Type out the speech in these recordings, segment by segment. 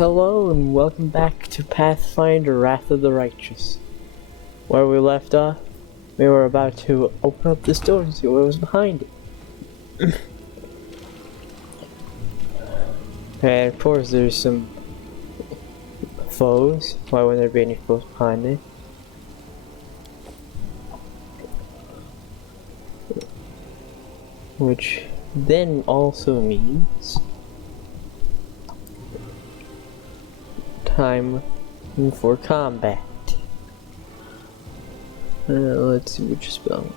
Hello and welcome back to Pathfinder Wrath of the Righteous. Where we left off, we were about to open up this door and see what was behind it. And of course there's some foes. Why wouldn't there be any foes behind it? Which then also means time for combat. Let's see which spell.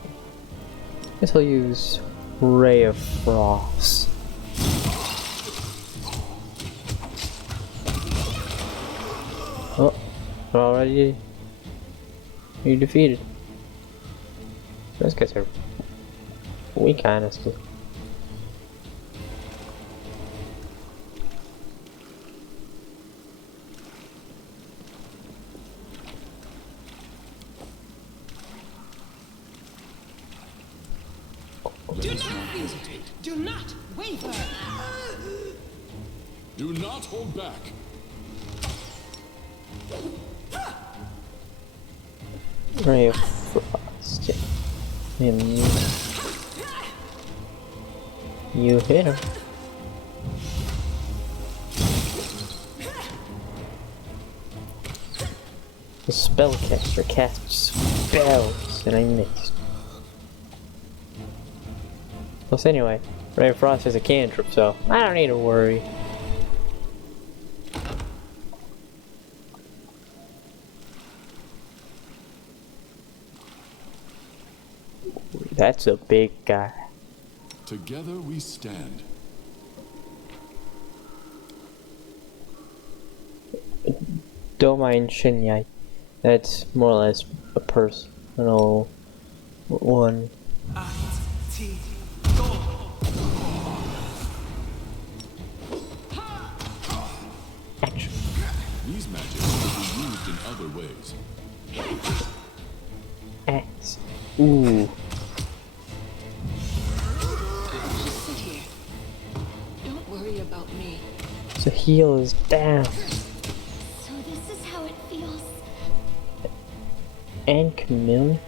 I guess I'll use Ray of Frost. Oh, already you defeated. Those guys are weak, honestly. Do not hesitate. Do not waver. Do not hold back. Ray of Frost. And you hit him. The spellcaster casts spells and I missed. Plus anyway, Ray of Frost is a cantrip, so I don't need to worry. That's a big guy. Together we stand. Don't mind Shinyai. That's more or less a personal one. Action. These magics can be used in other ways. Axe. Ooh. Just sit here. Don't worry about me. So heal is down. So this is how it feels. And Camille.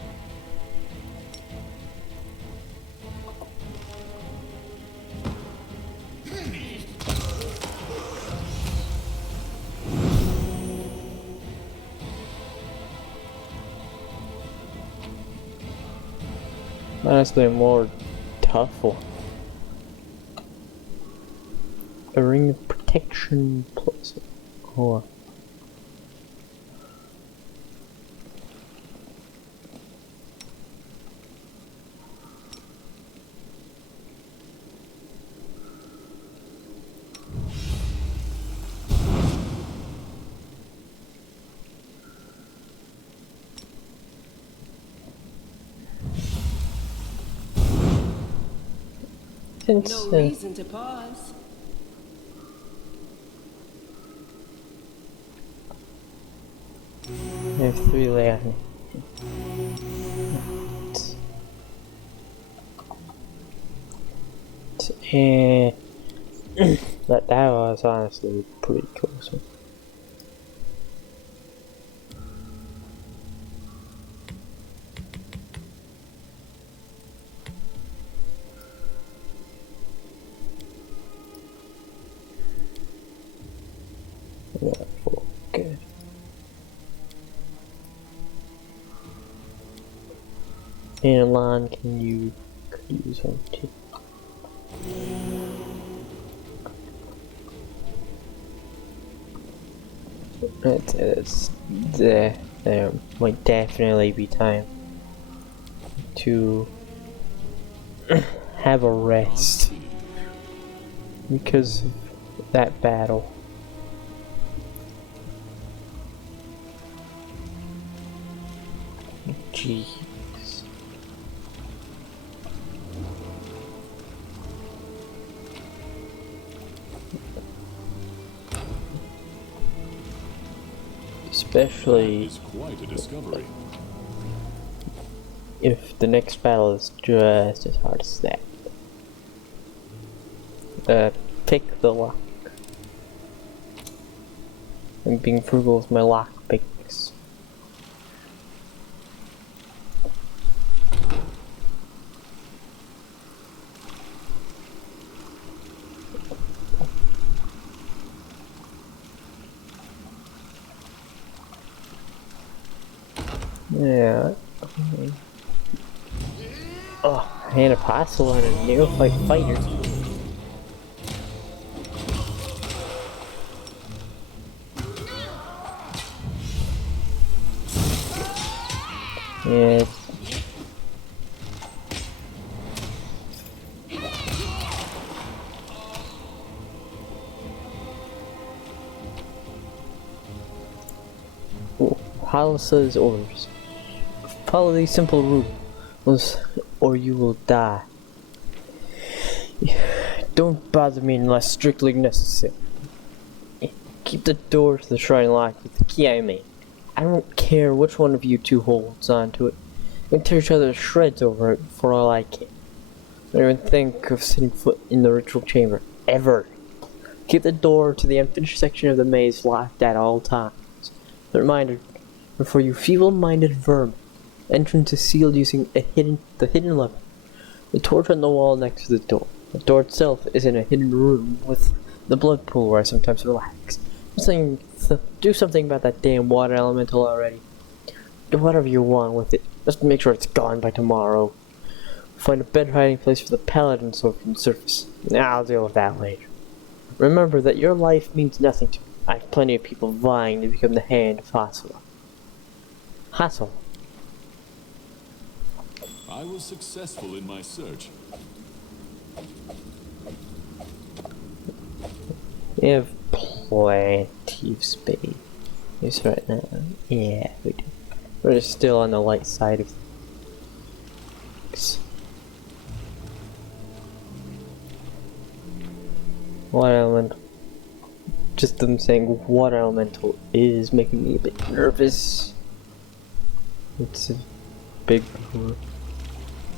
Honestly, a more tough one. A ring of protection plus. Oh. No reason to pause. I have 3 left. But that was honestly pretty close. Good. And Lon, can you could use one too? There might definitely be time to have a rest because of that battle. Jeez. Especially That is quite a discovery. if the next battle is just as hard as that. Pick the lock. I'm being frugal with my lockpicks. Yeah. Oh, an apostle and a neophyte fighter. Yeah. Hollis's orders. Follow these simple rules, or you will die. Don't bother me unless strictly necessary. Keep the door to the shrine locked with the key I made. I don't care which one of you two holds onto it. We can tear each other to shreds over it for all I care. Don't even think of setting foot in the ritual chamber. Ever. Keep the door to the unfinished section of the maze locked at all times. A reminder, for you feeble-minded vermin, entrance is sealed using the hidden lever. The torch on the wall next to the door. The door itself is in a hidden room with the blood pool where I sometimes relax. Do something about that damn water elemental already. Do whatever you want with it. Just make sure it's gone by tomorrow. Find a better hiding place for the paladin sword from the surface. I'll deal with that later. Remember that your life means nothing to me. I have plenty of people vying to become the hand of Hassel. Hassel. I was successful in my search. We have plenty of space right now. Yeah, we do. We're still on the light side of things. Water elemental. Just them saying water elemental is making me a bit nervous. It's a big word.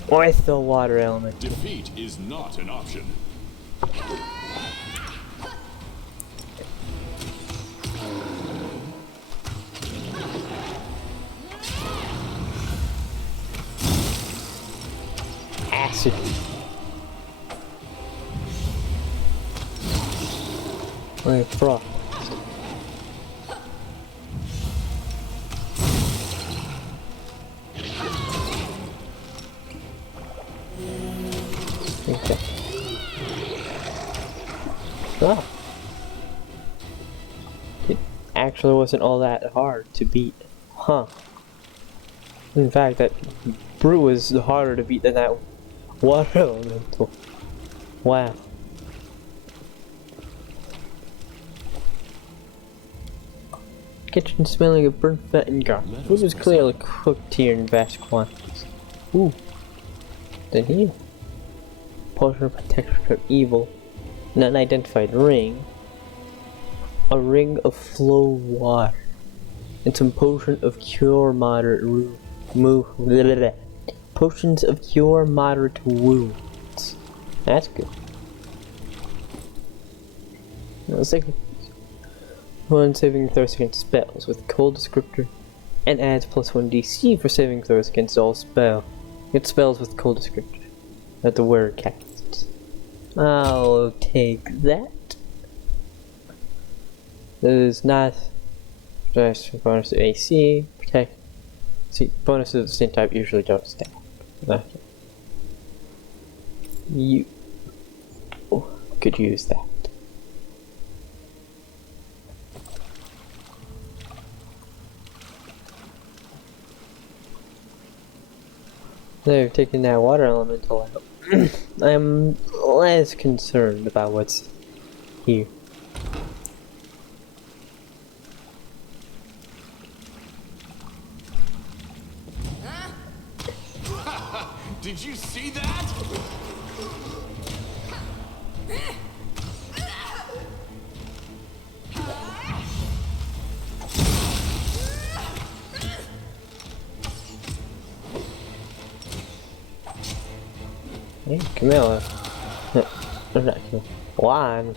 With the water element. Defeat is not an option. Acid. Wait, frost. Okay. Oh. It actually wasn't all that hard to beat. Huh. In fact, that brew is harder to beat than that water elemental. Wow. Kitchen smelling of burnt fat and garlic. Food was clearly cooked here in vast quantities. Ooh. Then here. Potion of protection from evil. An unidentified ring. A ring of flow water. And some potion of cure moderate potions of cure moderate wounds. That's good. Let's take one saving throws against spells with cold descriptor and adds +1 DC for saving throws against all Get spells with cold descriptor that the wearer casts. I'll take that. That is not bonus to AC. Protect. See, bonuses of the same type usually don't stack. Okay. You could use that. They've taken that water elemental out. I'm less concerned about what's here. Did you see that? Hey, Camilla. Or not Camilla. Juan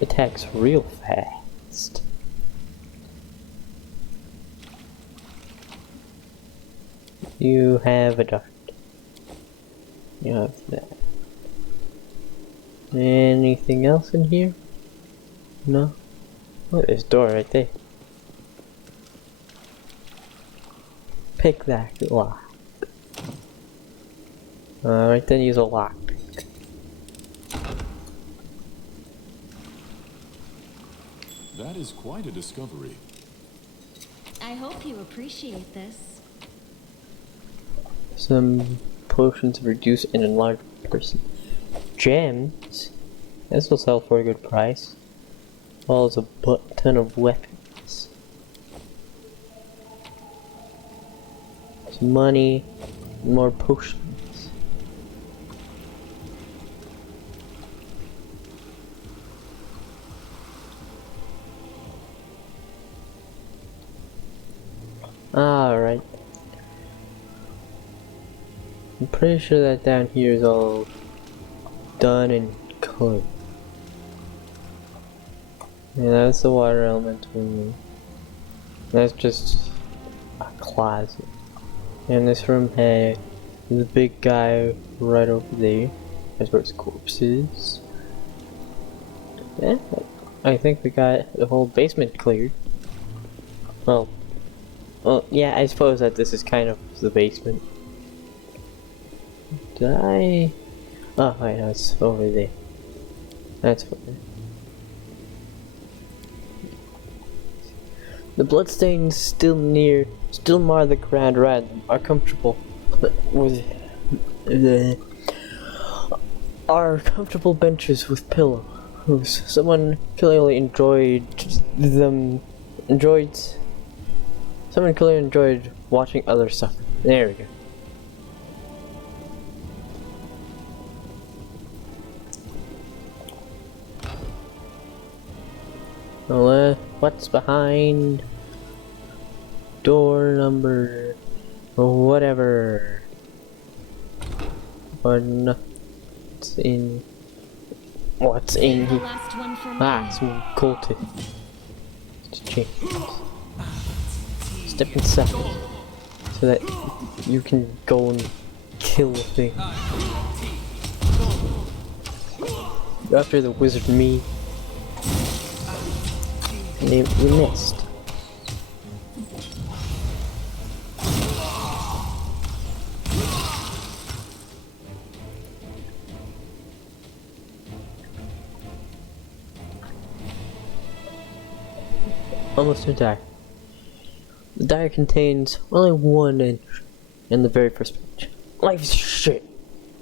attacks real fast. You have a dart. You have that. Anything else in here? No? Oh, there's a door right there. Pick that lock. Alright, then use a lock. That is quite a discovery. I hope you appreciate this. Some potions reduce and enlarge person. Gems? This will sell for a good price. Well, as a ton of weapons. Some money, more potions. Alright. I'm pretty sure that down here is all done and clean. Yeah, that's the water elemental. That's just a closet. And this room had the big guy right over there. That's where his corpse is. Yeah, I think we got the whole basement cleared. Well, yeah, I suppose that this is kind of the basement. Did I? Oh, wait, no, it's over there. That's fine. The bloodstains still mar the ground around them, are comfortable with are comfortable benches with pillows. Someone clearly enjoyed watching others suffer. There we go. Well, what's behind door number whatever? Or what's in The here? last one for me. Ah, some cultists. Step inside so that you can go and kill things. After the wizard me. And you missed. Almost to die. The diary contains only 1 inch in the very first page. Life's shit.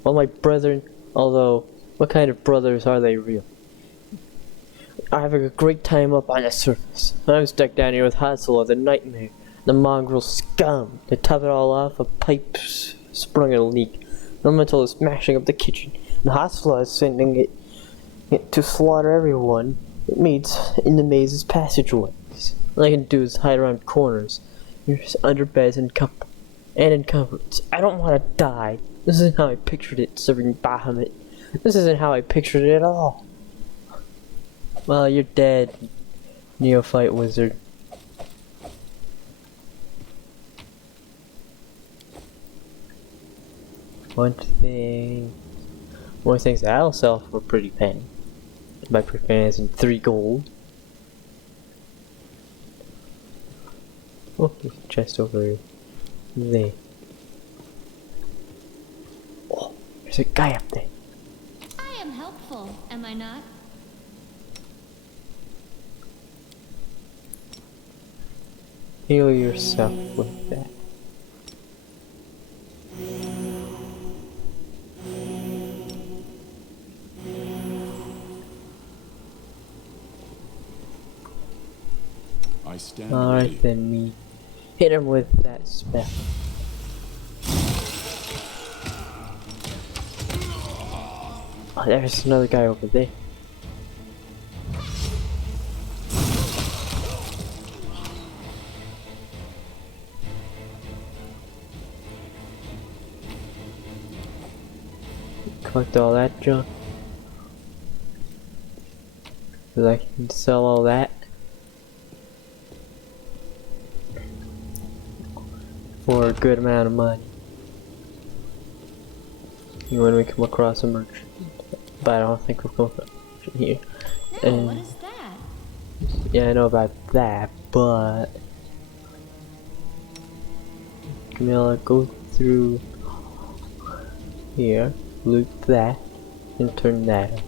Well, my brethren, although, what kind of brothers are they real? I have a great time up on the surface. I'm stuck down here with Hansel, the nightmare, the mongrel scum. To top it all off, a pipe sprung a leak. Elemental is smashing up the kitchen, and Hansel is sending it to slaughter everyone it meets in the maze's passageways. All I can do is hide around corners, under beds and in cupboards. I don't want to die. This isn't how I pictured it, serving Bahamut. This isn't how I pictured it at all. Well, you're dead, neophyte wizard. More things that I'll sell for pretty penny. My pretty penny is in 3 gold. Oh, there's a chest over there. Oh, there's a guy up there. I am helpful, am I not? Heal yourself with that. I stand Alright ready. then, me. Hit him with that spell. Oh, there's another guy over there. Collect all that junk. So I can sell all that. for a good amount of money. When we come across a merchant. But I don't think we'll come across a merchant here. No, And what is that? yeah, I know about that, but Camilla, go through here, loot that, and turn that on.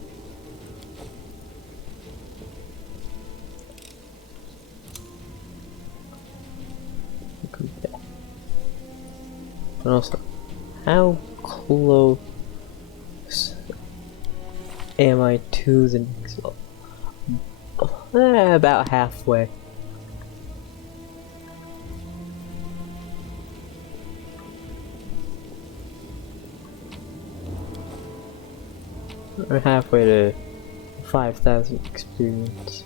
Look at that. And also, how close am I to the next level? About halfway. We're halfway to 5,000 experience.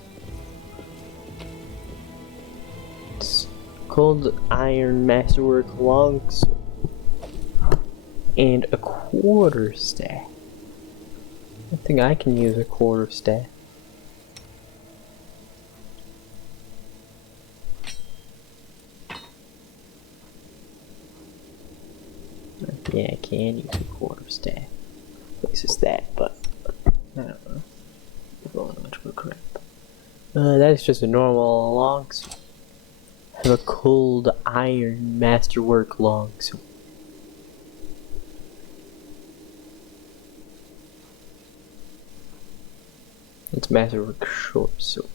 It's called Iron Masterwork Longsword and a quarterstaff. I think I can use a quarterstaff. Yeah, I can use a quarterstaff. Places that, but I don't know. We're going much more crap. That is just a normal longsword. I have a cold iron masterwork longsword. It's masterwork short sword.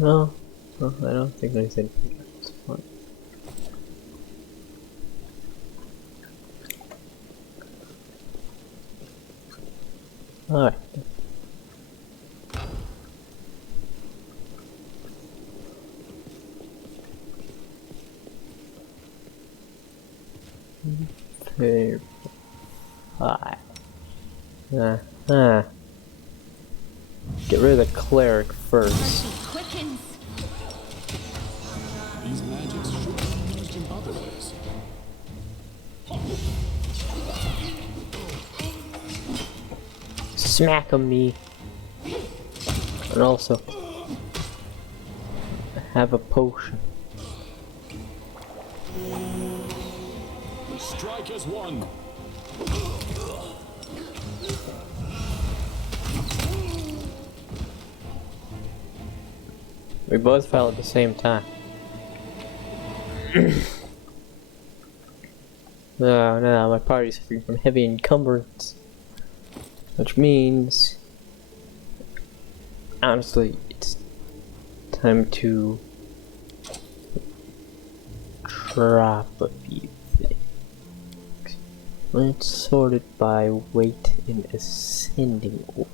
No, I don't think there's anything else. Fine. Alright. Fair. 5. Get rid of the cleric first. Quickens. These magics should be used in other ways. Smack on me. And also have a potion. Strike as one. We both fell at the same time. No, my party's suffering from heavy encumbrance. Which means, honestly, it's time to drop a few things. Let's sort it by weight in ascending order.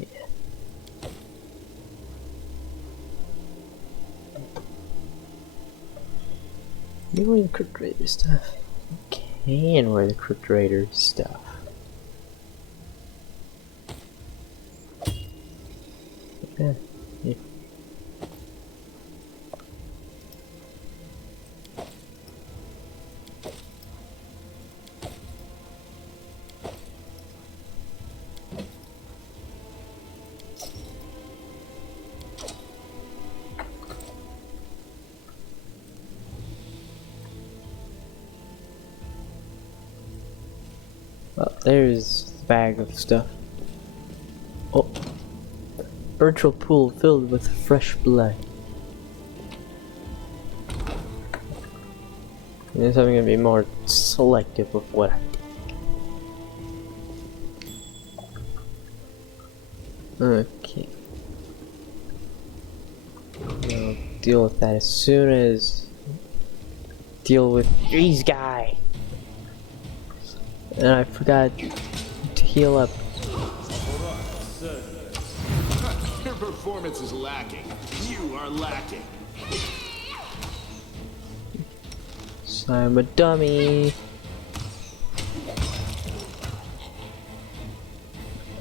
Yeah. You wear the Crypt Raider stuff. Can wear the Crypt Raider stuff. Yeah. Well, there's the bag of stuff. Oh. Virtual pool filled with fresh blood. I guess I'm gonna be more selective of what I do. Okay. I'll deal with that as soon as deal with these guys. And I forgot to heal up. Your performance is lacking. You are lacking. So I'm a dummy.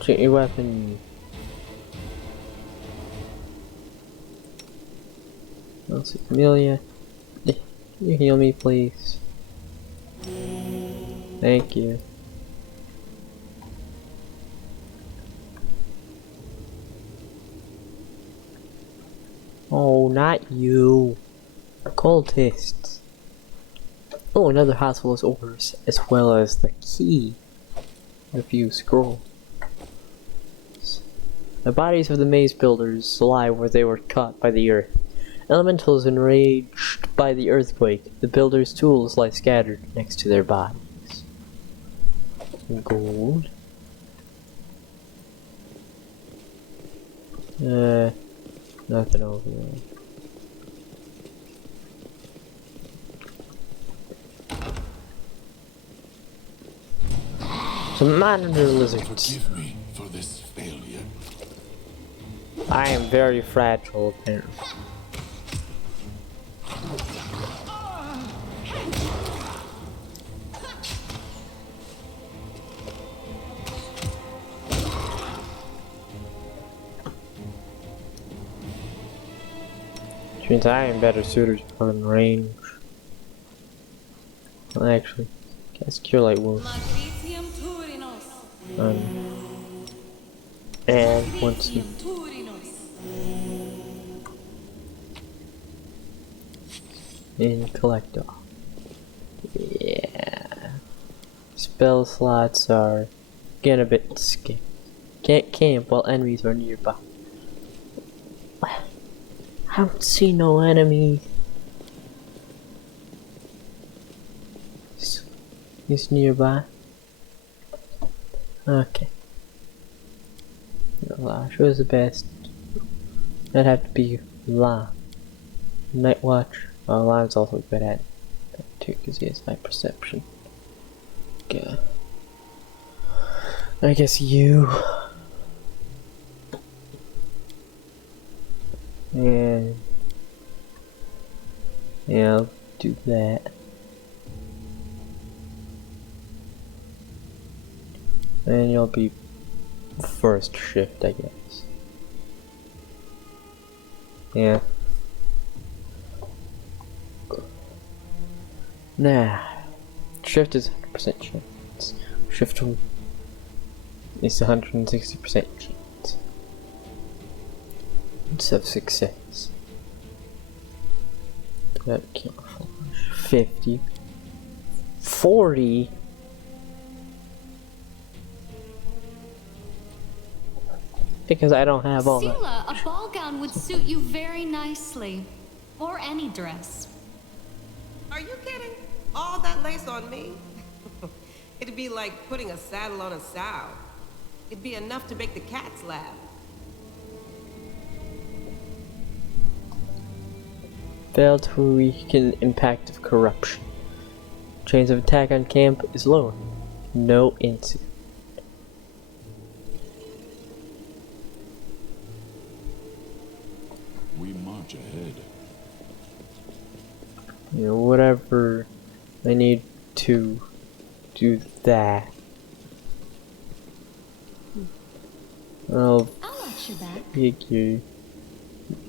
Shoot your weapon. Let's see, Amelia. Can you heal me, please? Thank you. Oh, not you. Cultists. Oh, another hospital is orders, as well as the key. If you scroll. The bodies of the maze builders lie where they were caught by the earth. Elementals enraged by the earthquake. The builders' tools lie scattered next to their bodies. Gold. Nothing over there. Some monitor lizards. Forgive me for this failure. I am very fragile, apparently. Which means I am better suited for range. Well, actually, cast Cure Light Wound. And once you in Collector. Yeah. Spell slots are getting a bit scarce. Can't camp while enemies are nearby. I don't see no enemies. He's nearby. Okay. Lash was the best. That'd have to be La. Night Watch. Oh, La's also good at that too, because he has high perception. Okay. I guess you. And yeah, I'll do that. And you'll be first shift, I guess. Yeah. Nah. Shift is 100% chance. Shift is 160% chance. It's of success. That camouflage. 50. 40. Because I don't have all that. Sela, a ball gown would suit you very nicely. Or any dress. Are you kidding? All that lace on me? It'd be like putting a saddle on a sow. It'd be enough to make the cats laugh. Failed to weaken impact of corruption. Chains of attack on camp is lower. No incident. We march ahead. You know, whatever I need to do that. I'll watch your back. figure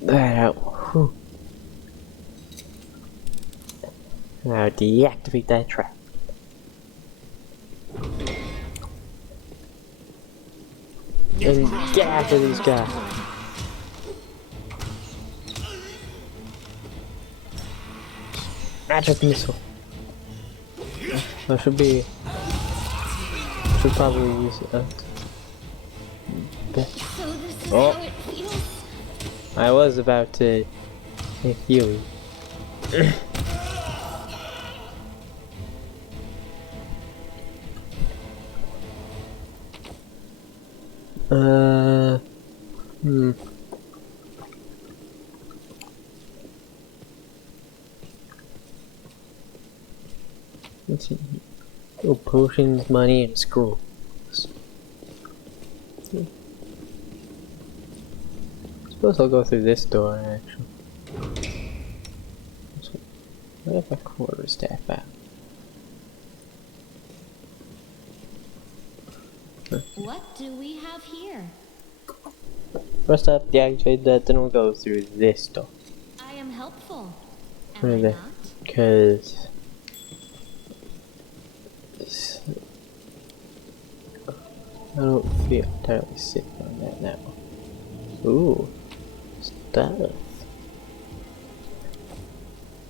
that out. Whew. Now deactivate that trap. And get after these guys. Magic missile. I should probably use it. So this is Oh. how it feels. I was about to heal you. Let's see. Oh, potions, money, and scrolls. Suppose I'll go through this door, actually. What if I quarterstaff out? What do we have here? First up, deactivate that, then we'll go through this door. I am helpful. Am What I is that? not? Because I don't feel entirely safe on that now. Ooh, stuff.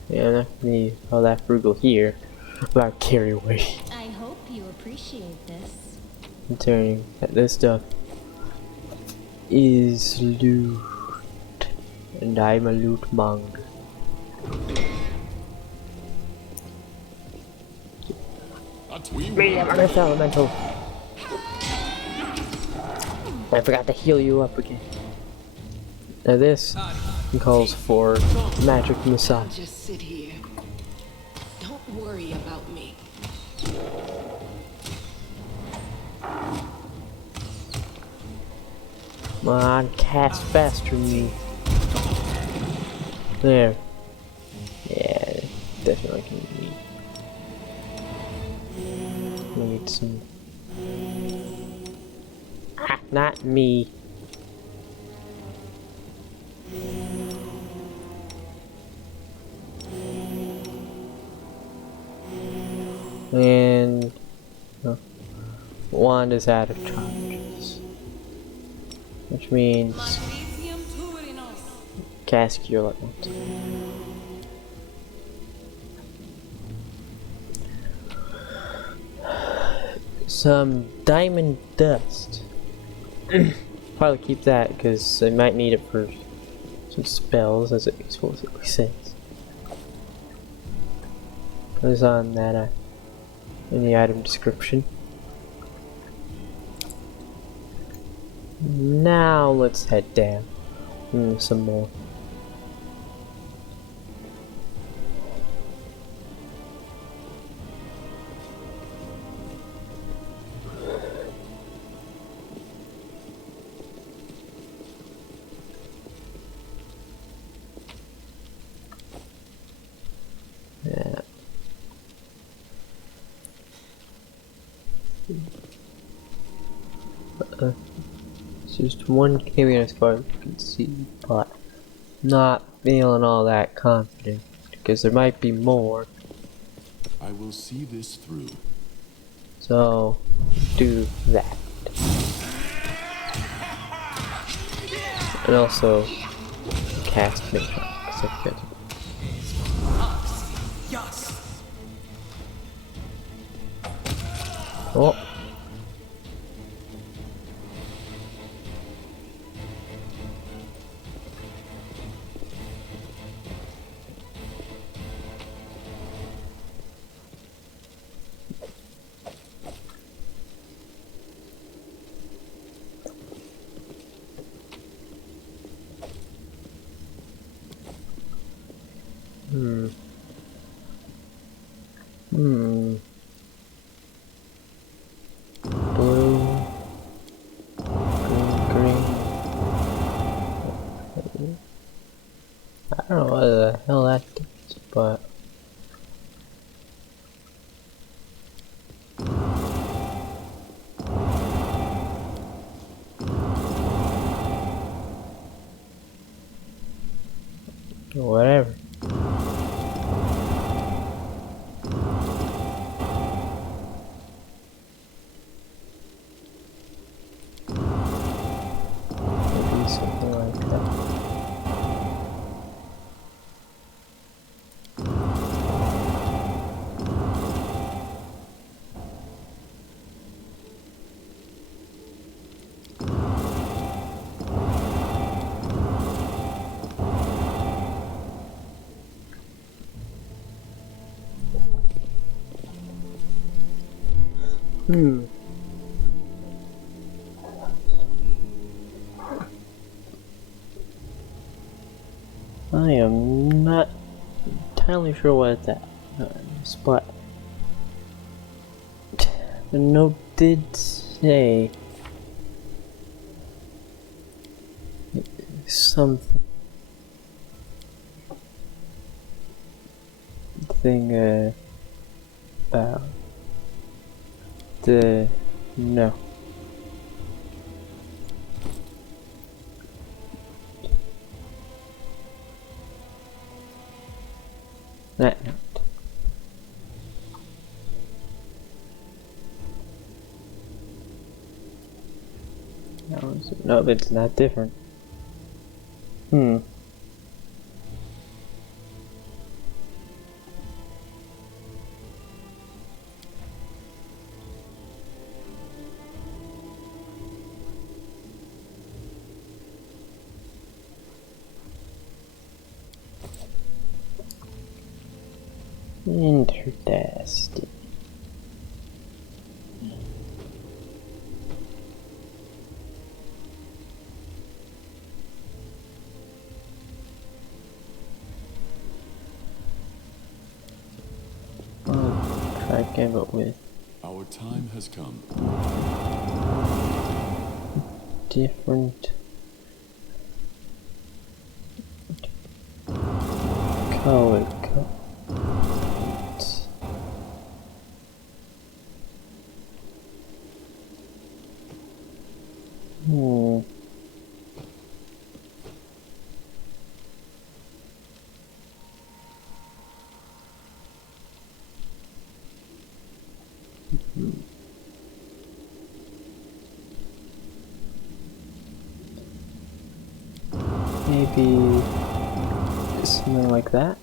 Yeah, I'm not gonna be all that frugal here. About carry away. I hope you appreciate this. Considering that this stuff is loot. And I'm a loot monger. Medium Earth Elemental. I forgot to heal you up again. Now this calls for magic missile. Just sit here. Don't worry about me. Come on, cast faster than me. There. Yeah, definitely can need some. Ah, not me. And wand is out of charges, which means cast cure like once. Some diamond dust. Probably keep that because I might need it for some spells, as it explicitly says. Goes on that in the item description. Now let's head down. Some more. Yeah. It's just one cameo as far as you can see, but not feeling all that confident because there might be more. I will see this through. So do that. And also cast me. Oh. Blue. Green. I don't know what the hell that is, but whatever. Maybe something like that. I am not entirely sure what that is, but the note did say something about the no. That note. No, it's not different. Interesting. Try to give it with Our time has come. different color codes. Maybe something like that.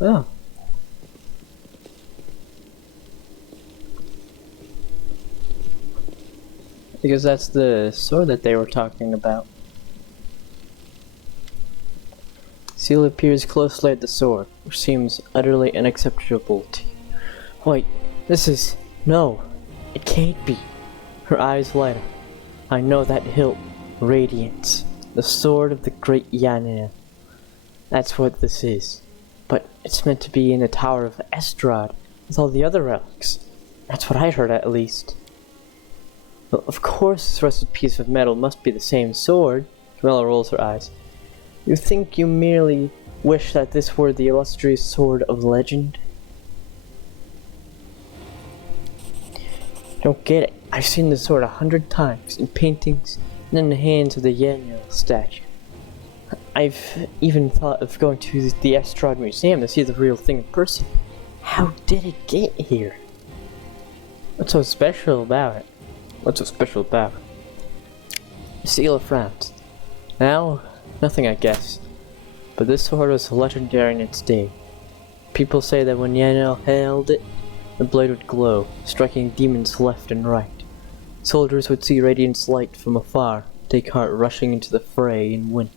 Oh. Because that's the sword that they were talking about. Seal appears closely at the sword, which seems utterly unacceptable to you. Wait, this is... No, it can't be. Her eyes light up. I know that hilt. Radiance. The sword of the great Yanil. That's what this is. But it's meant to be in the Tower of Estrad with all the other relics. That's what I heard at least. Well, of course this rusted piece of metal must be the same sword. Camilla rolls her eyes. You think you merely wish that this were the illustrious sword of legend? Don't get it. I've seen the sword 100 times in paintings and in the hands of the Yanil statue. I've even thought of going to the Estrad Museum to see the real thing in person. How did it get here? What's so special about it? What's so special about it? Seal of France. Now, nothing I guess. But this sword was legendary in its day. People say that when Yanil held it, the blade would glow, striking demons left and right. Soldiers would see Radiant's light from afar, take heart rushing into the fray and win.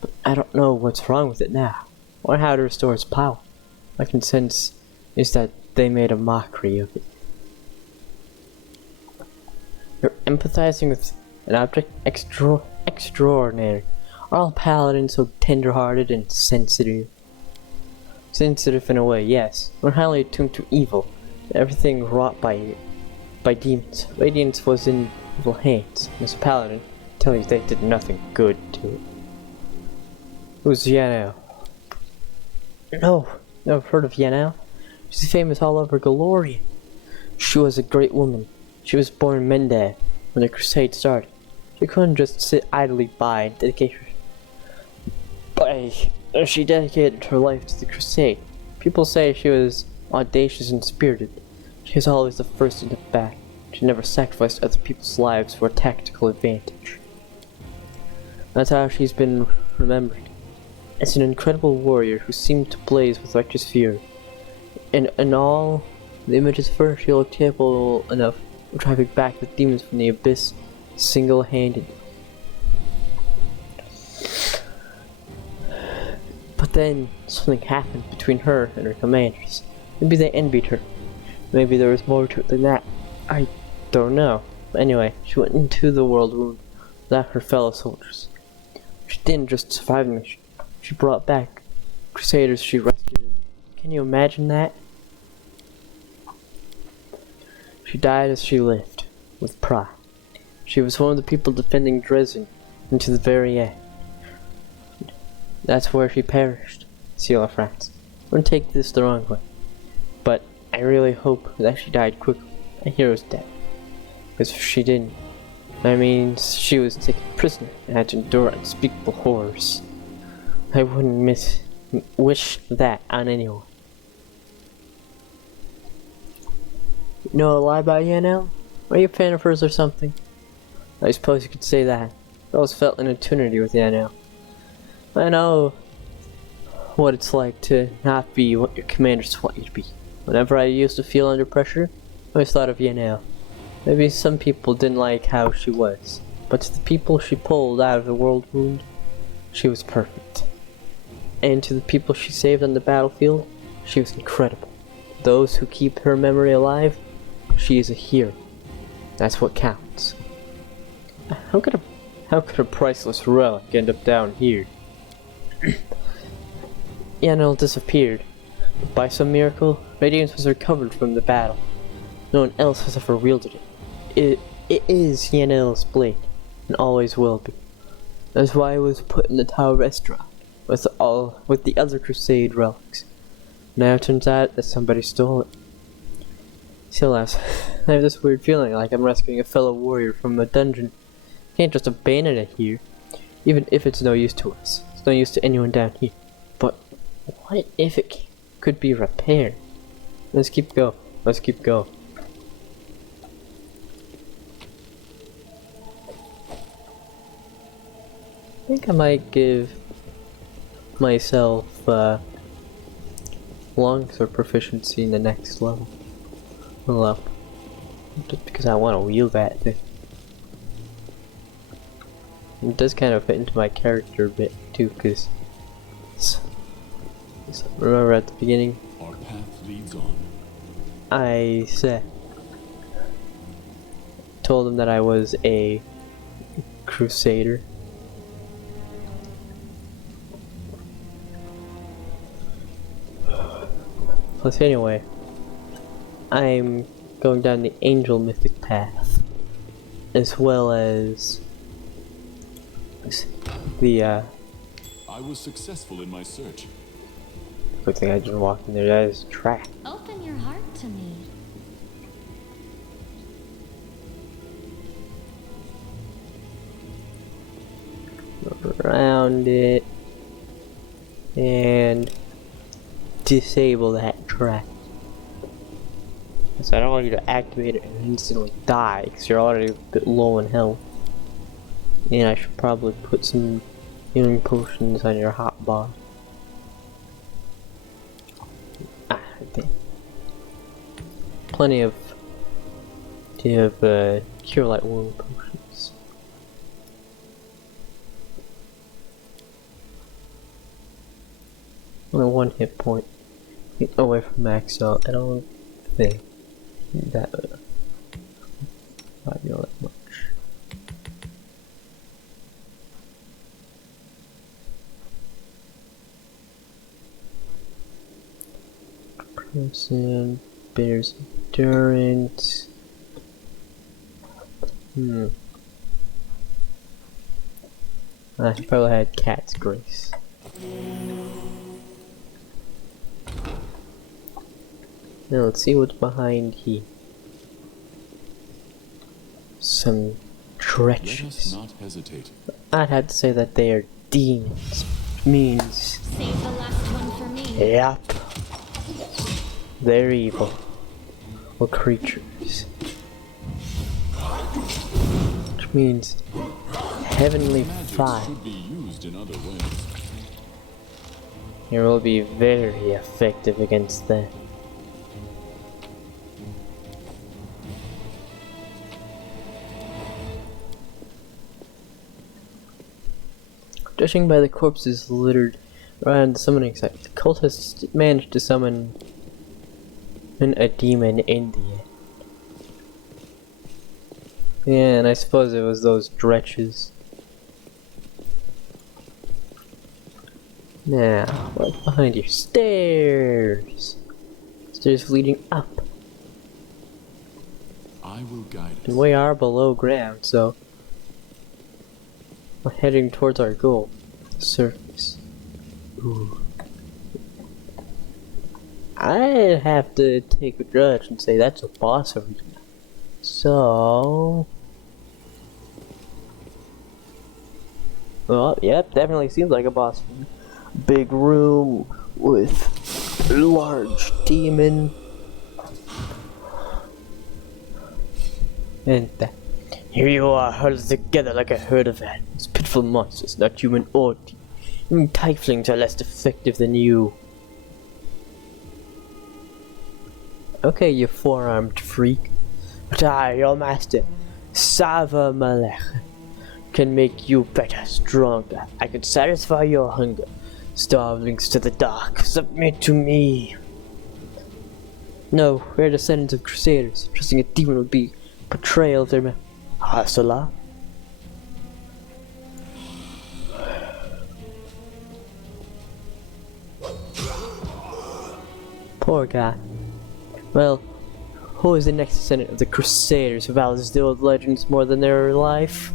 But I don't know what's wrong with it now, or how to restore its power. My can sense is that they made a mockery of it. You're empathizing with an object extraordinary. Are all paladins so tender-hearted and sensitive? Sensitive in a way, yes. We're highly attuned to evil, everything wrought by demons. Radiance was in evil hands. Miss Paladin tell you they did nothing good to it. Who's Yanel? No, never heard of Yanel. She's famous all over Galorian. She was a great woman. She was born in Mendad when the crusade started. She couldn't just sit idly by and she dedicated her life to the crusade. People say she was audacious and spirited. She was always the first in the back. She never sacrificed other people's lives for a tactical advantage. That's how she's been remembered. As an incredible warrior who seemed to blaze with righteous fury. And in all the images of her, she looked capable enough of driving back the demons from the abyss single-handed. But then something happened between her and her commanders. Maybe they envied her. Maybe there was more to it than that. I don't know. Anyway, she went into the world wound without her fellow soldiers. She didn't just survive the mission. She brought back crusaders she rescued. Can you imagine that? She died as she lived, with pride. She was one of the people defending Dresden until the very end. That's where she perished, Seal of France. Don't take this the wrong way, but I really hope that she died quickly, a hero's death. Because if she didn't, that means she was taken prisoner and had to endure unspeakable horrors. I wouldn't wish that on anyone. You know a lie about Yanel? Are you a fan of hers or something? I suppose you could say that. I always felt an eternity with Yanel. I know what it's like to not be what your commanders want you to be. Whenever I used to feel under pressure, I always thought of Yanel. Maybe some people didn't like how she was, but to the people she pulled out of the world wound, she was perfect. And to the people she saved on the battlefield, she was incredible. Those who keep her memory alive, she is a hero. That's what counts. How could a priceless relic end up down here? Yanel disappeared. By some miracle, Radiance was recovered from the battle. No one else has ever wielded it. It is Yanel's blade, and always will be. That's why it was put in the Tower restaurant with the other Crusade relics. Now it turns out that somebody stole it. Still, I have this weird feeling like I'm rescuing a fellow warrior from a dungeon. Can't just abandon it here, even if it's no use to us. It's no use to anyone down here. But what if it could be repaired? Let's keep going. Let's keep going. I think I might give myself longsword proficiency in the next level. Up. Just because I want to wield that thing. It does kind of fit into my character a bit too, because remember at the beginning, Our path leads on. I told him that I was a crusader. Plus, anyway, I'm going down the angel mythic path, as well as the I was successful in my search. good thing I didn't walk in there. That is a trap. Open your heart to me. Around it and disable that track. So I don't want you to activate it and instantly die, because you're already a bit low in health. And I should probably put some healing potions on your hotbar. Right there. Plenty of cure light wound potions. Only one hit point away from max out. I don't think that might be all that much. Crimson, Bear's Endurance. I probably had Cat's Grace. Now let's see what's behind here. Some Let us treacherous. not hesitate. I'd have to say that they are demons. Means, Save the last one for me. yep, they're evil. Or creatures. Which means heavenly Magic fire. should be used in other ways. It will be very effective against them. Judging by the corpses littered around the summoning site, the cultists managed to summon a demon in the end. Yeah, and I suppose it was those dretches. Now, what's behind you? Stairs! Stairs leading up. I will guide us. And we are below ground, so we're heading towards our goal. Surface. Ooh. I'd have to take a judge and say that's a boss arena. So, well, yep, definitely seems like a boss arena. Big room with a large demon. And here you are, huddled together like a herd of animals, pitiful monsters, not human or demon. Even tieflings are less effective than you. Okay, you four-armed freak. But I, your master, Sava Malech, can make you better, stronger. I can satisfy your hunger. Starvelings to the dark, submit to me. No, we're descendants of crusaders. Trusting a demon would be betrayal of their Hasala. Poor guy. Well, who is the next descendant of the crusaders who values the old legends more than their life?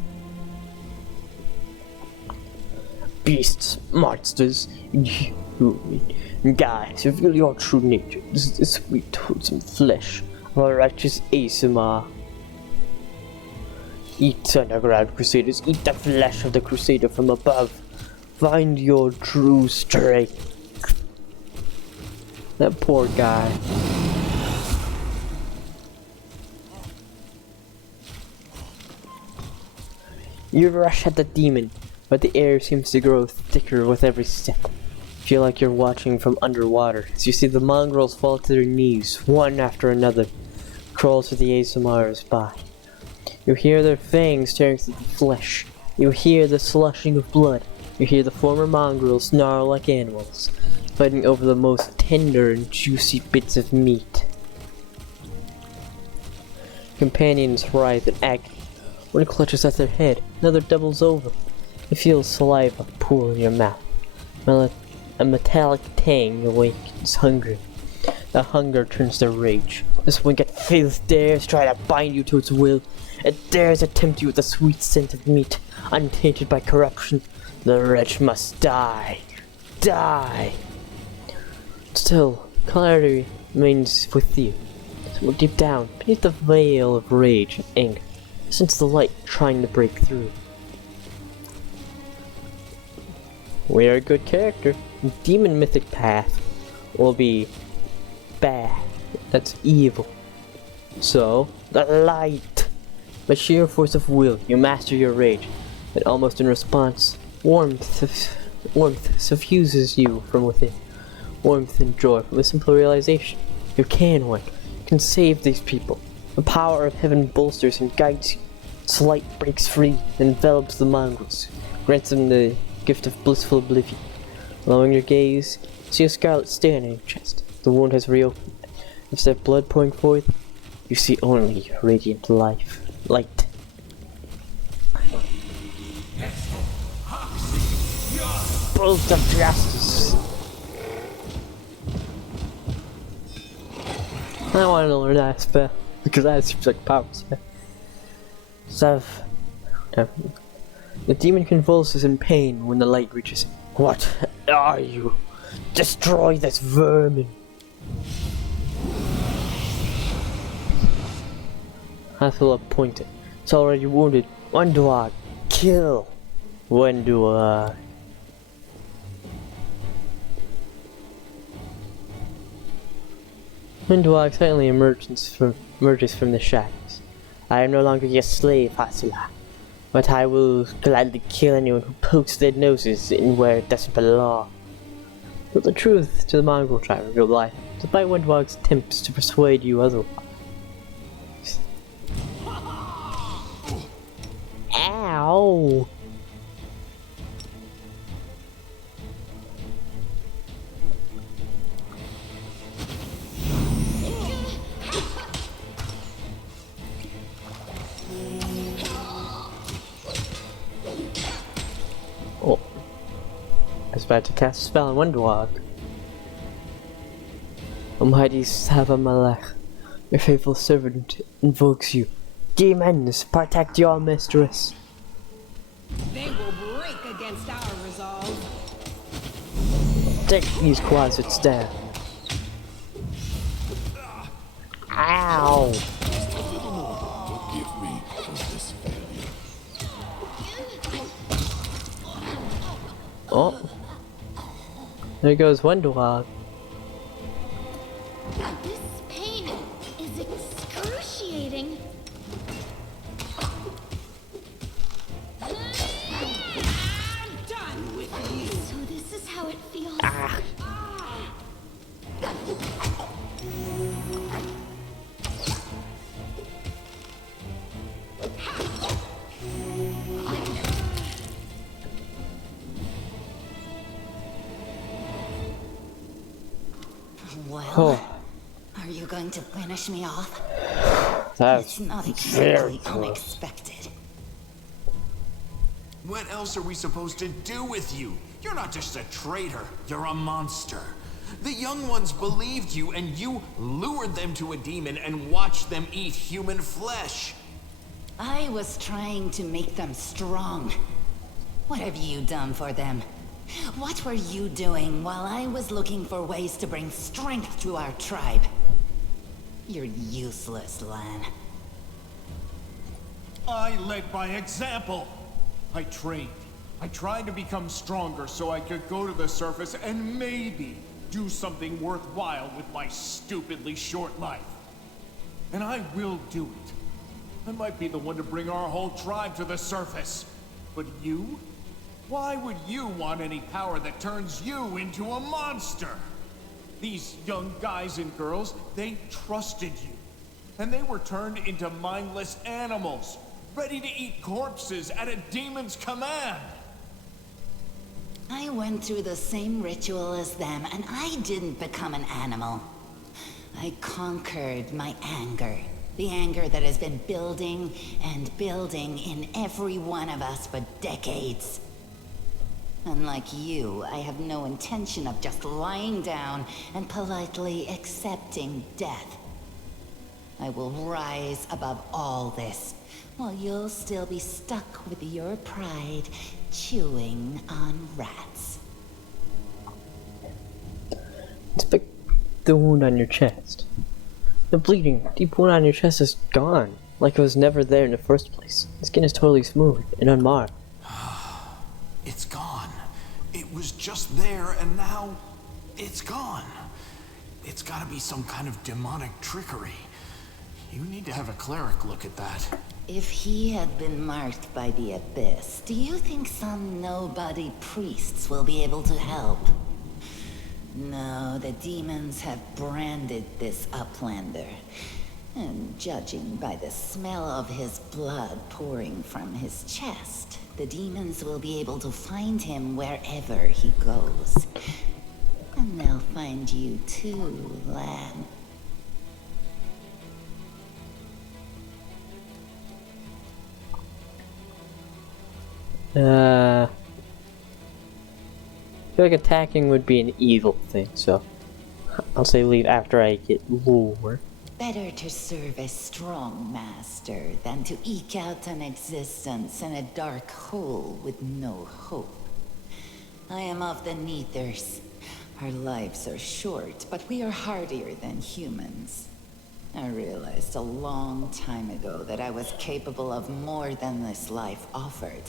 Beasts, monsters, inhuman guys, reveal your true nature. This is the sweet, wholesome flesh of a righteous Asima. Eat, underground crusaders, eat the flesh of the crusader from above. Find your true strength. That poor guy. You rush at the demon, but the air seems to grow thicker with every step. Feel like you're watching from underwater as you see the mongrels fall to their knees, one after another, crawl to the ASMR's by. You hear their fangs tearing through the flesh. You hear the slushing of blood. You hear the former mongrels snarl like animals, fighting over the most tender and juicy bits of meat. Companions writhe in agony. One clutches at their head, another doubles over. You feel saliva pool in your mouth. A metallic tang awakens hunger. The hunger turns to rage. This wicked filth dares try to bind you to its will. It dares to tempt you with the sweet scent of meat, untainted by corruption. The wretch must die. Die! Still, clarity remains with you. So deep down, beneath the veil of rage and anger, sense the light trying to break through. We are a good character. Demon mythic path will be bad. That's evil. So, the light! By sheer force of will, you master your rage, and almost in response, warmth suffuses you from within. Warmth and joy from a simple realization. You can win. You can save these people. The power of heaven bolsters and guides you. Its light breaks free and envelops the mongrels, grants them the gift of blissful oblivion. Allowing your gaze, see a scarlet stain on your chest. The wound has reopened. Instead of blood pouring forth, you see only radiant light. Bolt of justice. I want to learn that spell because that seems like a power spell. The demon convulses in pain when the light reaches him. What are you? Destroy this vermin! Hathula pointed. It's already wounded. Wenduag, kill! Wenduag. Wenduag silently emerges from the shadows. I am no longer your slave, Hathula. But I will gladly kill anyone who pokes their noses in where it doesn't belong. But the truth to the mongrel tribe of your life, despite Wenduag's attempts to persuade you otherwise. Ow! Oh. I was about to cast a spell on Wenduag. Almighty Savamalech, your faithful servant invokes you. Demons, protect your mistress. They will break against our resolve. Take these closets down. Ow! Just a little more. Forgive me for this failure. Oh. There goes Wenduag. This pain is excruciating. I'm done with you. So this is how it feels. Ah. Oh, Are you going to finish me off? that's It's not very exactly close. unexpected. What else are we supposed to do with you? You're not just a traitor, you're a monster. The young ones believed you, and you lured them to a demon and watched them eat human flesh. I was trying to make them strong. What have you done for them? What were you doing while I was looking for ways to bring strength to our tribe? You're useless, Lan. I led by example. I trained. I tried to become stronger so I could go to the surface and maybe do something worthwhile with my stupidly short life. And I will do it. I might be the one to bring our whole tribe to the surface. But you? Why would you want any power that turns you into a monster? These young guys and girls, they trusted you. And they were turned into mindless animals, ready to eat corpses at a demon's command. I went through the same ritual as them, and I didn't become an animal. I conquered my anger. The anger that has been building and building in every one of us for decades. Unlike you, I have no intention of just lying down and politely accepting death. I will rise above all this, while you'll still be stuck with your pride, chewing on rats. Inspect the wound on your chest. The bleeding, deep wound on your chest is gone, like it was never there in the first place. The skin is totally smooth and unmarked. It's gone. It was just there, and now it's gone. It's gotta be some kind of demonic trickery. You need to have a cleric look at that. If he had been marked by the abyss, do you think some nobody priests will be able to help? No, the demons have branded this uplander. And judging by the smell of his blood pouring from his chest, the demons will be able to find him wherever he goes. And they'll find you too, Lan. I feel like attacking would be an evil thing, so I'll say leave after I get lore. Better to serve a strong master than to eke out an existence in a dark hole with no hope. I am of the Neathers. Our lives are short, but we are hardier than humans. I realized a long time ago that I was capable of more than this life offered.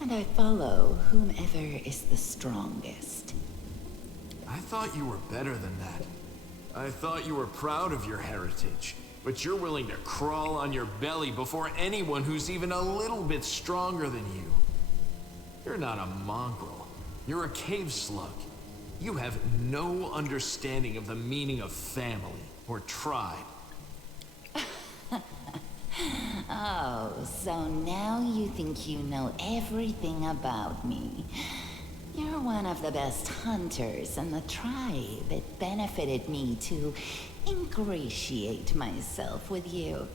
And I follow whomever is the strongest. I thought you were better than that. I thought you were proud of your heritage, but you're willing to crawl on your belly before anyone who's even a little bit stronger than you. You're not a mongrel. You're a cave slug. You have no understanding of the meaning of family or tribe. Oh, so now you think you know everything about me. You're one of the best hunters in the tribe. It benefited me to ingratiate myself with you.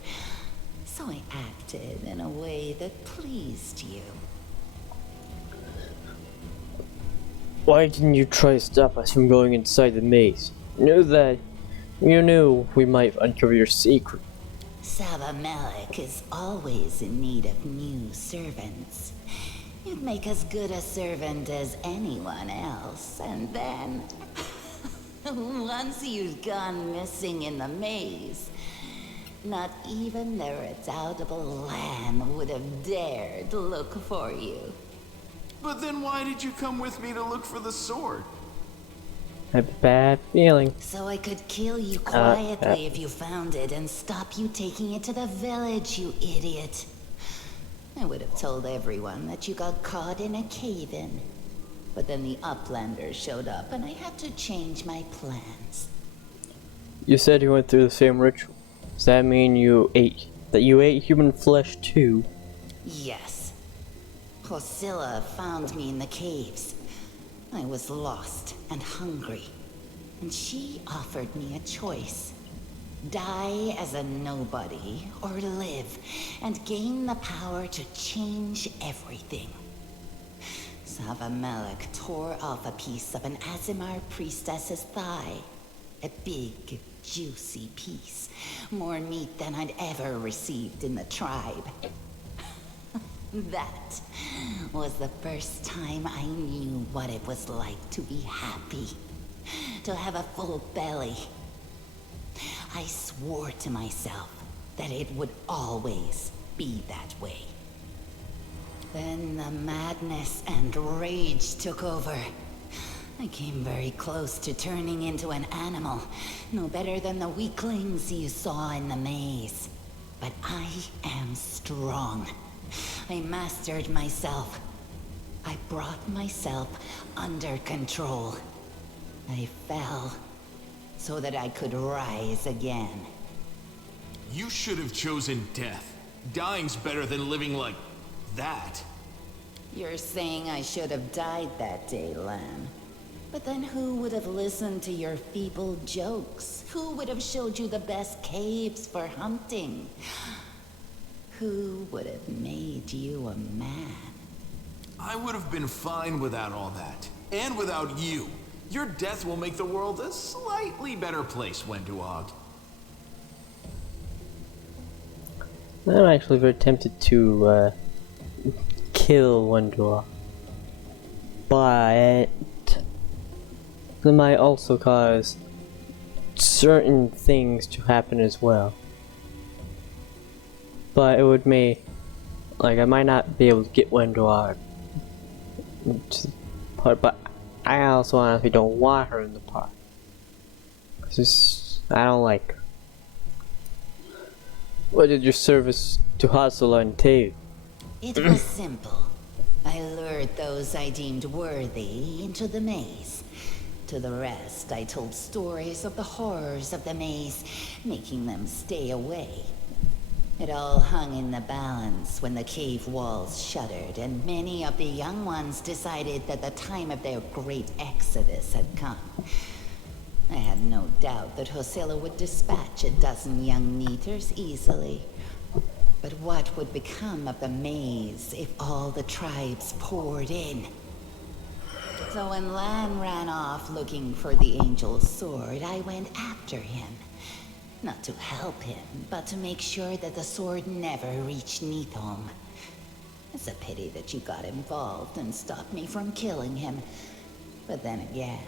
So I acted in a way that pleased you. Why didn't you try to stop us from going inside the maze? You knew we might uncover your secret. Saba Malik is always in need of new servants. You'd make as good a servant as anyone else, and then... once you'd gone missing in the maze, not even the redoubtable Lan would have dared look for you. But then why did you come with me to look for the sword? I have a bad feeling. So I could kill you quietly if you found it and stop you taking it to the village, you idiot. I would have told everyone that you got caught in a cave-in. But then the Uplanders showed up and I had to change my plans. You said you went through the same ritual. Does that mean you ate human flesh too? Yes. Hosilla found me in the caves. I was lost and hungry. and she offered me a choice. Die as a nobody, or live and gain the power to change everything. Savamelek tore off a piece of an Azimar priestess's thigh. A big, juicy piece. More meat than I'd ever received in the tribe. That was the first time I knew what it was like to be happy. To have a full belly. I swore to myself that it would always be that way. Then the madness and rage took over. I came very close to turning into an animal, no better than the weaklings you saw in the maze. But I am strong. I mastered myself. I brought myself under control. I fell so that I could rise again. You should have chosen death. Dying's better than living like that. You're saying I should have died that day, Lamb. But then who would have listened to your feeble jokes? Who would have showed you the best caves for hunting? Who would have made you a man? I would have been fine without all that. And without you. Your death will make the world a slightly better place, Wenduag. I'm actually very tempted to kill Wenduag, but that might also cause certain things to happen as well. But it would I might not be able to get Wenduag to the part, but I also honestly don't want her in the park. Cause I don't like her. What did your service to Hasala entail? It was simple. I lured those I deemed worthy into the maze. To the rest, I told stories of the horrors of the maze, making them stay away. It all hung in the balance when the cave walls shuddered, and many of the young ones decided that the time of their great exodus had come. I had no doubt that Hosilla would dispatch a dozen young neaters easily. But what would become of the maze if all the tribes poured in? So when Lan ran off looking for the angel's sword, I went after him. Not to help him, but to make sure that the sword never reached Neathholm. It's a pity that you got involved and stopped me from killing him. But then again,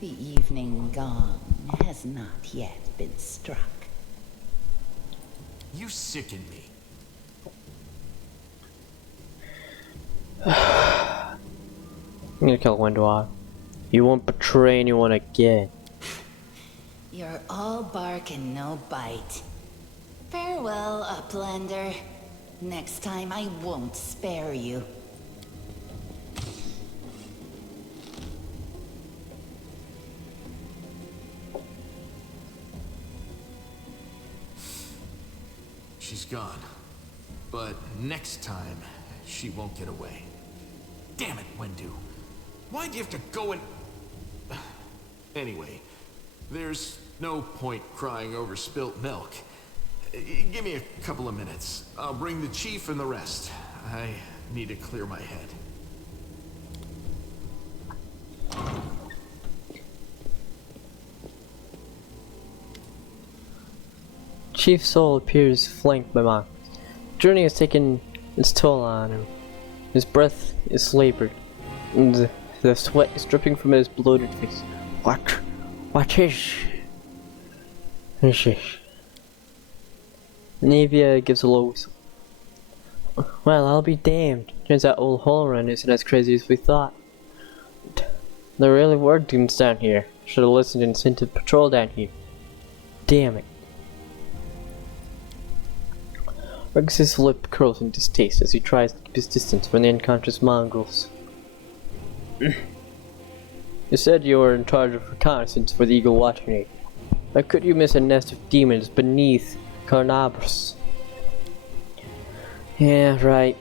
the evening gong has not yet been struck. You sicken me. I'm gonna kill Wenduag. You won't betray anyone again. You're all bark and no bite. Farewell, Uplander. Next time I won't spare you. She's gone. But next time, she won't get away. Damn it, Wendu. Why'd you have to go and... Anyway, there's no point crying over spilt milk. Give me a couple of minutes. I'll bring the chief and the rest. I need to clear my head. Chief Soul appears flanked by monks. Journey has taken its toll on him. His breath is labored, and the sweat is dripping from his bloated face. What is this? Navia gives a low whistle. Well, I'll be damned. Turns out old Holrun isn't as crazy as we thought. There really were demons down here. Should have listened and sent a patrol down here. Damn it. Rex's lip curls in distaste as he tries to keep his distance from the unconscious mongrels. You said you were in charge of reconnaissance for the Eagle Watcher Navy. How could you miss a nest of demons beneath Carnabras? Yeah, right.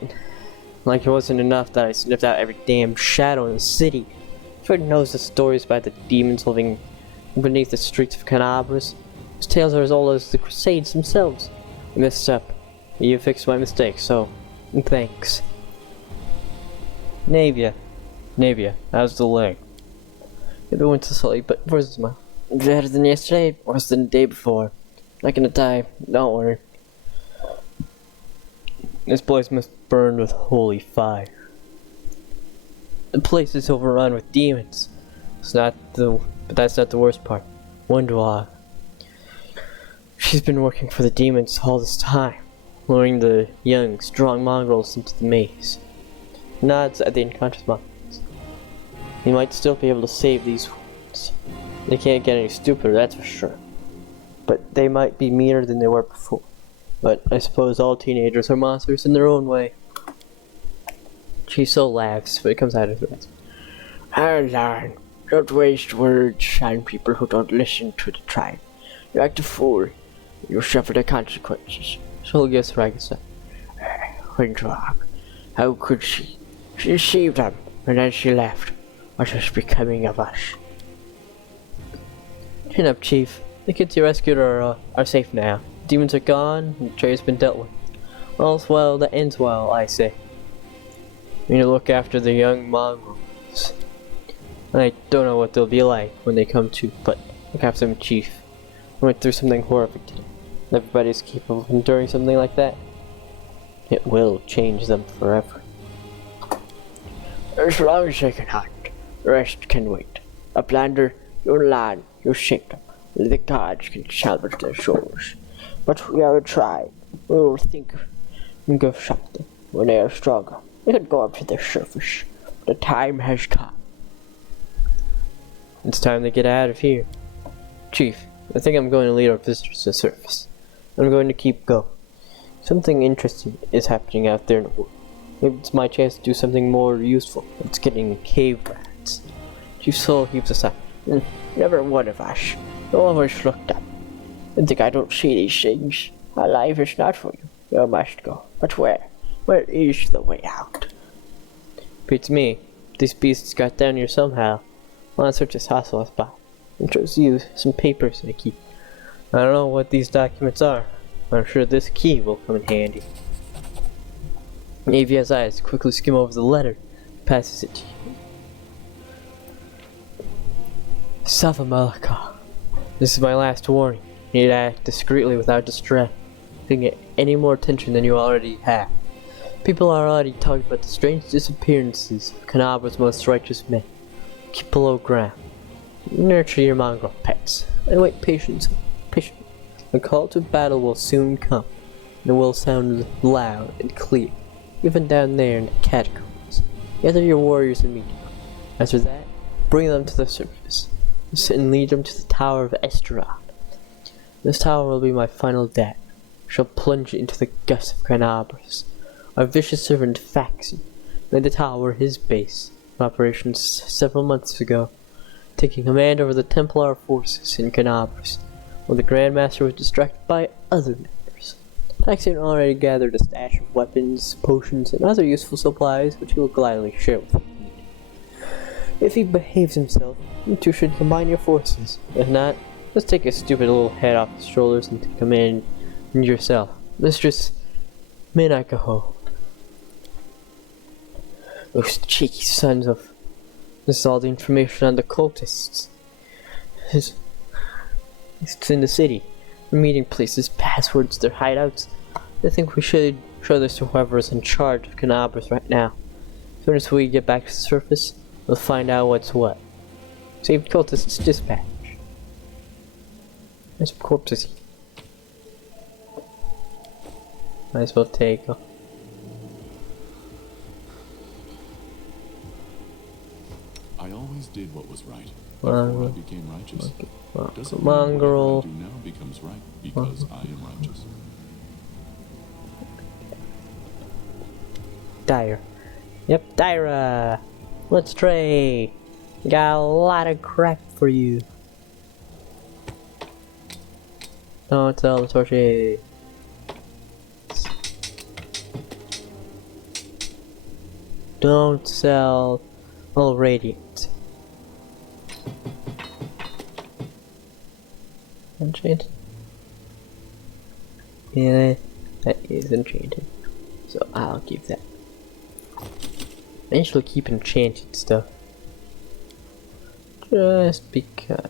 Like it wasn't enough that I sniffed out every damn shadow in the city. Fred knows the stories about the demons living beneath the streets of Canabras, whose tales are as old as the Crusades themselves. I messed up. You fixed my mistake, so thanks. Navia, how's the leg? It went to sleep, but where's my better than yesterday, worse than the day before. Not gonna die, don't worry. This place must burn with holy fire. The place is overrun with demons. But that's not the worst part. Wenduag. She's been working for the demons all this time, luring the young, strong mongrels into the maze. Nods at the unconscious monsters. He might still be able to save these ones. They can't get any stupider, that's for sure. But they might be meaner than they were before. But I suppose all teenagers are monsters in their own way. She so laughs, but it comes out of her mouth. Alan, don't waste words on people who don't listen to the tribe. You act a fool, you'll suffer the consequences. So guess Ragged Wenduag, how could she? She deceived them, and then she left. What is becoming of us? Chin up, Chief. The kids you rescued are safe now. Demons are gone, and the trade's been dealt with. All's well that ends well, I say. We need to look after the young mongrels. I don't know what they'll be like when they come to, but look after them, Chief. I went through something horrific today. Everybody's capable of enduring something like that. It will change them forever. As long as I can hunt, the rest can wait. Uplander, your land, you shape them. The gods can salvage their souls. But we have a tribe. We will think of something when they are stronger. We can go up to their surface. The time has come. It's time to get out of here. Chief, I think I'm going to lead our visitors to the surface. I'm going to keep going. Something interesting is happening out there in the world. Maybe it's my chance to do something more useful. It's getting cave rats. Chief Soul heaves a sigh. Never one of us. No always looked up. And think I don't see these things. Our life is not for you. You must go. But where? Where is the way out? Beats me. These beasts got down here somehow. I'll search this hostile spot. And shows you some papers I keep. I don't know what these documents are. I'm sure this key will come in handy. Avia's eyes quickly skim over the letter. Passes it to you. Sava Malaka. This is my last warning. You need to act discreetly without distress. You can get any more attention than you already have. People are already talking about the strange disappearances of Canabra's most righteous men. Keep below ground. Nurture your mongrel pets. And wait patiently. The call to battle will soon come. And it will sound loud and clear. Even down there in the catacombs. Gather your warriors immediately. After that, bring them to the surface. And lead them to the Tower of Esterod. This tower will be my final dagger. I shall plunge it into the guts of Canabras. Our vicious servant Faxon made the tower his base in operations several months ago, taking command over the Templar forces in Canabras, while the Grand Master was distracted by other members. Faxon already gathered a stash of weapons, potions, and other useful supplies which he will gladly share with you. If he behaves himself, you two should combine your forces. If not, let's take his stupid little head off his shoulders and take command yourself. Mistress Minakaho. Those cheeky sons of... This is all the information on the cultists. It's in the city. Their meeting places, passwords, their hideouts. I think we should show this to whoever is in charge of Canabras right now. As soon as we get back to the surface, we'll find out what's what. Saved cultists dispatch. There's some corpses. Might as well take them. I always did what was right. Before I became righteous. Doesn't mean Mongrel. what I do now becomes right because I am righteous. Dire. Yep, Dyra. Let's trade. Got a lot of crap for you. Don't sell the torches. Don't sell all radiant. Enchanted? Yeah, that is enchanted. So I'll keep that. I usually keep enchanted stuff. Just because.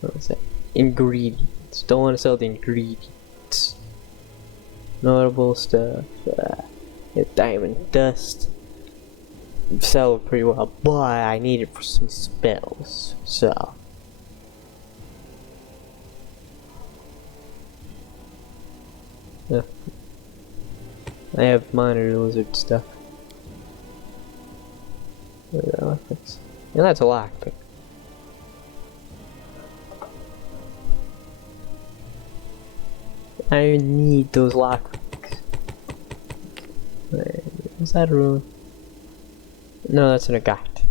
What was that? Ingredients. Don't want to sell the ingredients. Notable stuff. Diamond dust. Sell it pretty well, but I need it for some spells. So. Yeah. I have minor lizard stuff. What is that lockpicks? Yeah, that's a lockpick. I need those lockpicks. Is that a rune? No, that's an agate.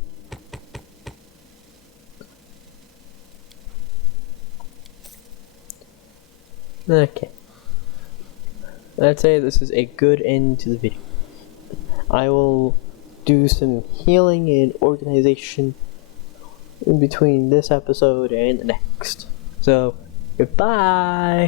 Okay. I'd say this is a good end to the video. I will do some healing and organization in between this episode and the next. So, goodbye!